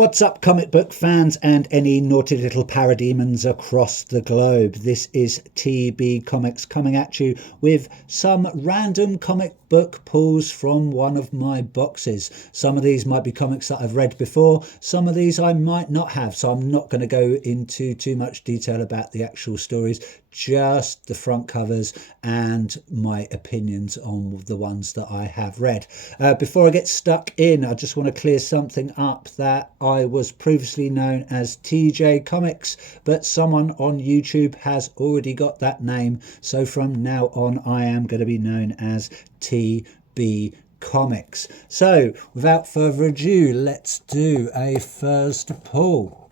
What's up, comic book fans and any naughty little parademons across the globe? This is TB Comics coming at you with some random comic book pulls from one of my boxes. Some of these might be comics that I've read before, some of these I might not have, so I'm not going to go into too much detail about the actual stories, just the front covers and my opinions on the ones that I have read. Before I get stuck in, I just want to clear something up. That I was previously known as TJ Comics, but someone on YouTube has already got that name, so from now on I am going to be known as TB Comics. So without further ado, let's do a first pull.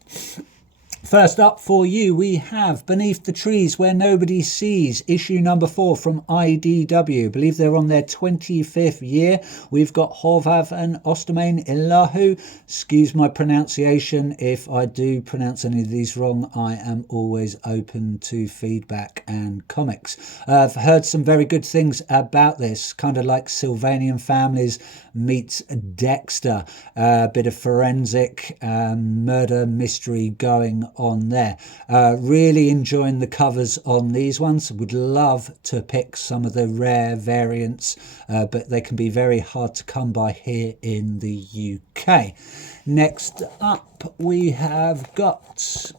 First up for you, we have Beneath the Trees Where Nobody Sees, issue number 4 from IDW. I believe they're on their 25th year. We've got Horvath and Ostermain Illahu. Excuse my pronunciation. If I do pronounce any of these wrong, I am always open to feedback and comics. I've heard some very good things about this, kind of like Sylvanian Families meets Dexter. A bit of forensic murder mystery going on there. Really enjoying the covers on these ones. Would love to pick some of the rare variants, but they can be very hard to come by here in the UK. Next up we have got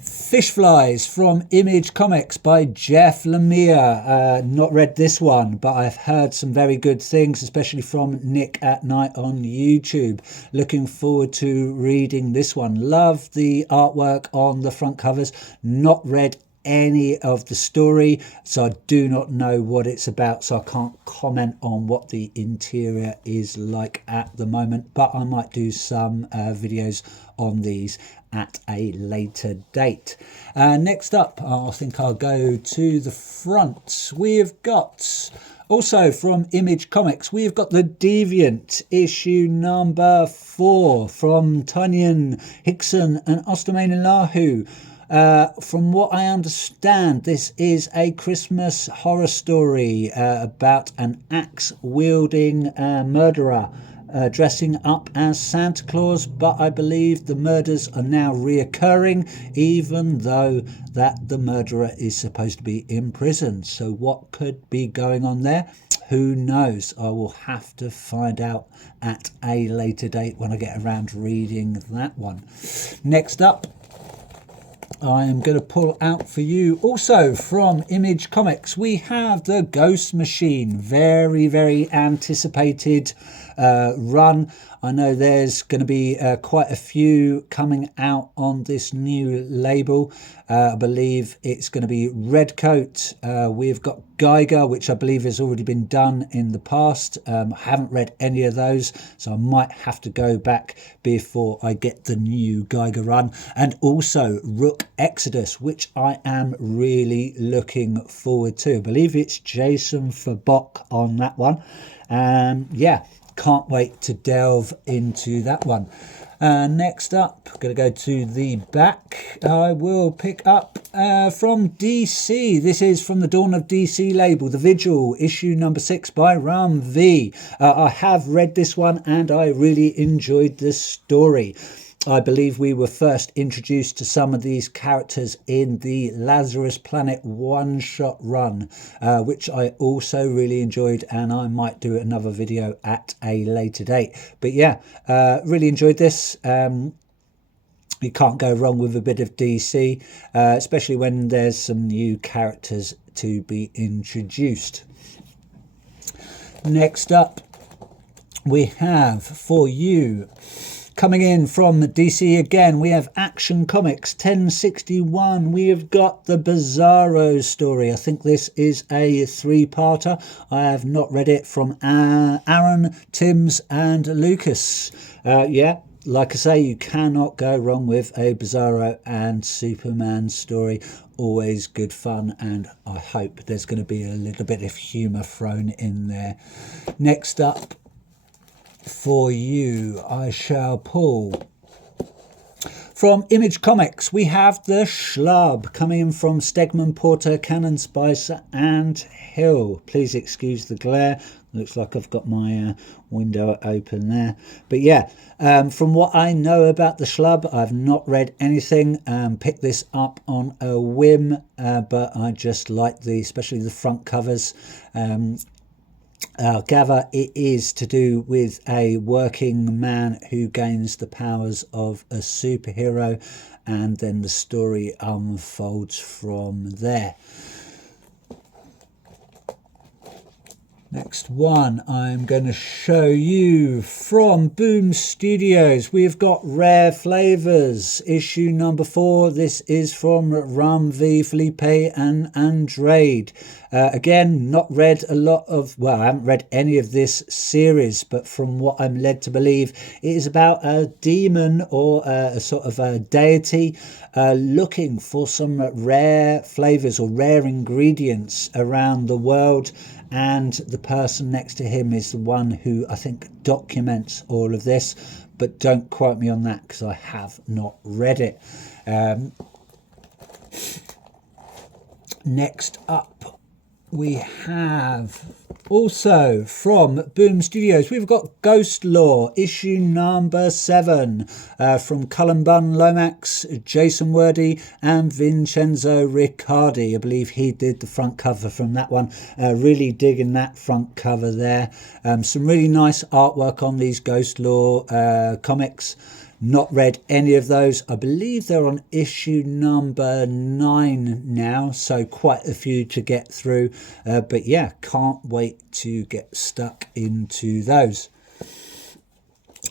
Fish Flies from Image Comics by Jeff Lemire. Not read this one, but I've heard some very good things, especially from Nick at Night on YouTube. Looking forward to reading this one. Love the artwork on the front covers. Not read any of the story, so I do not know what it's about, so I can't comment on what the interior is like at the moment, but I might do some videos on these at a later date. Next up, I think I'll go to the front. We've got also from Image Comics, we've got The Deviant, issue number 4 from Tunyon Hickson and Ostermain Illahu. From what I understand, this is a Christmas horror story about an axe-wielding murderer dressing up as Santa Claus, but I believe the murders are now reoccurring, even though that the murderer is supposed to be in prison. So what could be going on there? Who knows? I will have to find out at a later date when I get around to reading that one. Next up, I am going to pull out for you also from Image Comics. We have The Ghost Machine. Very, very anticipated run. I know there's going to be quite a few coming out on this new label. I believe it's going to be Redcoat. We've got Geiger, which I believe has already been done in the past. I haven't read any of those, so I might have to go back before I get the new Geiger run. And also Rook Exodus, which I am really looking forward to. I believe it's Jason Fabok on that one. Yeah, can't wait to delve into that one. Next up, I'm going to go to the back. I will pick up from DC. This is from the Dawn of DC label, The Vigil, issue number 6 by Ram V. I have read this one and I really enjoyed this story. I believe we were first introduced to some of these characters in the Lazarus Planet one-shot run, which I also really enjoyed, and I might do another video at a later date. But yeah, really enjoyed this. You can't go wrong with a bit of DC, especially when there's some new characters to be introduced. Next up, we have for you, coming in from DC again, we have Action Comics 1061. We have got the Bizarro story. I think this is a 3-parter. I have not read it, from Aaron, Timms and Lucas. Yeah, like I say, you cannot go wrong with a Bizarro and Superman story. Always good fun, and I hope there's going to be a little bit of humour thrown in there. Next up for you, I shall pull From Image Comics, we have The Schlub, coming in from Stegman, Porter, Cannon, Spicer and Hill. Please excuse the glare. Looks like I've got my window open there. But yeah, from what I know about The Schlub, I've not read anything. Picked this up on a whim, but I just like especially the front covers. Gather it is to do with a working man who gains the powers of a superhero, and then the story unfolds from there. Next one I'm going to show you from Boom Studios. We've got Rare Flavors, issue number 4. This is from Ram V, Felipe and Andrade. Again, not read a lot of, well, I haven't read any of this series, but from what I'm led to believe, it is about a demon or a sort of a deity looking for some rare flavors or rare ingredients around the world. And the person next to him is the one who I think documents all of this, but don't quote me on that because I have not read it. Next up, we have also from Boom Studios, we've got Ghost Lore, issue number 7, from Cullen Bunn Lomax, Jason Wordy and Vincenzo Riccardi. I believe he did the front cover from that one. Really digging that front cover there. Some really nice artwork on these Ghost Lore comics. Not read any of those. I believe they're on issue number 9 now, so quite a few to get through. But yeah, can't wait to get stuck into those.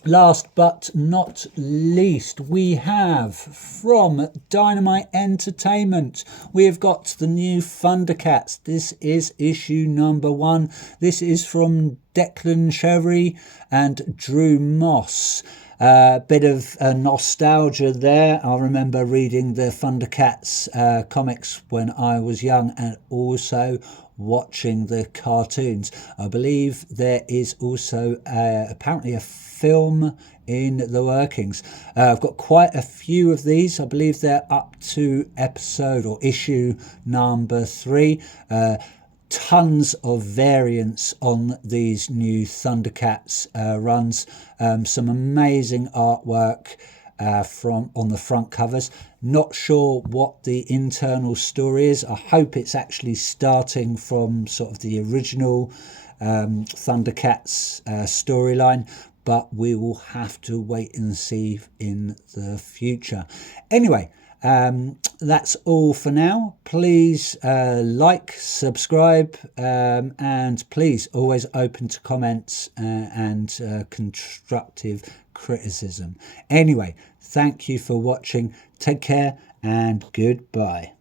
Last but not least, we have from Dynamite Entertainment, we've got the new Thundercats. This is issue number 1. This is from Declan Sherry and Drew Moss. Bit of nostalgia there. I remember reading the Thundercats comics when I was young, and also watching the cartoons. I believe there is also apparently a film in the workings. I've got quite a few of these. I believe they're up to episode or issue number 3. Tons of variants on these new Thundercats runs. Some amazing artwork on the front covers. Not sure what the internal story is. I hope it's actually starting from sort of the original Thundercats storyline, but we will have to wait and see in the future. Anyway, that's all for now. Please like, subscribe, and please always open to comments and constructive criticism. Anyway, thank you for watching. Take care and goodbye.